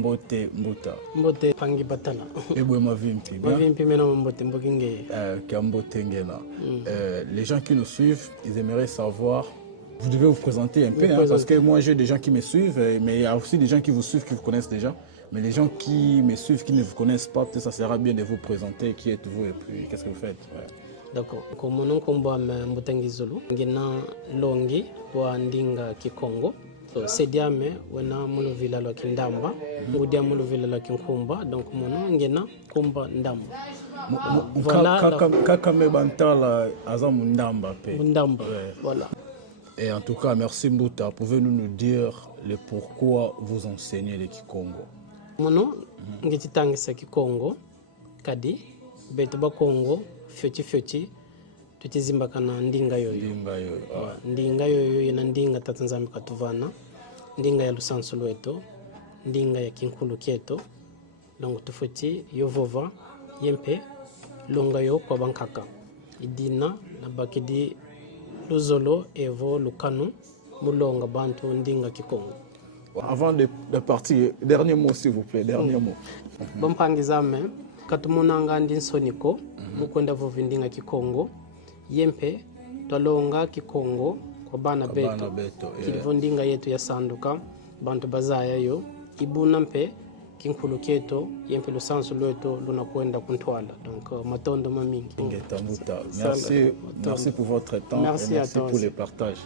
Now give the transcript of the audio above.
Mbote Mbota. Mbote Pangi Batala. Et ma vimpi. Ma vimpi maintenant Mbote Mbogingé. Les gens qui nous suivent, ils aimeraient savoir. Vous devez vous présenter un peu, hein, parce que moi j'ai des gens qui me suivent, mais il y a aussi des gens qui vous suivent, qui vous connaissent déjà. Mais les gens qui me suivent, qui ne vous connaissent pas, peut-être ça sera bien de vous présenter qui êtes-vous et puis qu'est-ce que vous faites. Ouais. D'accord. Comme mon nom combat Mbotangi Zulu, ngina longi wa ndinga Kikongo. So sediame wana mulu vila la kindamba, ngudia mulu vila la kinkumba, donc mon nom ngina kumba ndamba. Kaka me bantala aza mundamba pe. Mundamba. Voilà. Et en tout cas, merci Mbouta. Pouvez-vous nous dire le pourquoi vous enseignez le Kikongo? Mono, ngititangisa Kikongo, kadi, betuba Kongo, fyoti, tutizimbakana ndinga yoyo. Ndinga yoyo ina ndinga tatanzami katuvana, ndinga ya lusansu lweto, ndinga ya kinkulu kieto, longo tufuti yovova, yempe, longa yo kwa bankaka. Idina na bakidi Luzolo, Evo, Lukanu, Moulonga, Bantu, Ndinga, Kikongo. Avant de partir, dernier mot s'il vous plaît, dernier mot. Bon pangizame, katumunanga ndin soniko, mukwenda vovindinga Kikongo, yempe, twalonga Kikongo, kwa bana beto, kilivondinga yetu ya sanduka, bantu bazaya yo, ibuna mpe, kinkulu keto, yempe lusansu lweto, luna kwenda kuntwala. Donc, matondo mamingi. Merci pour votre temps et merci pour le partage.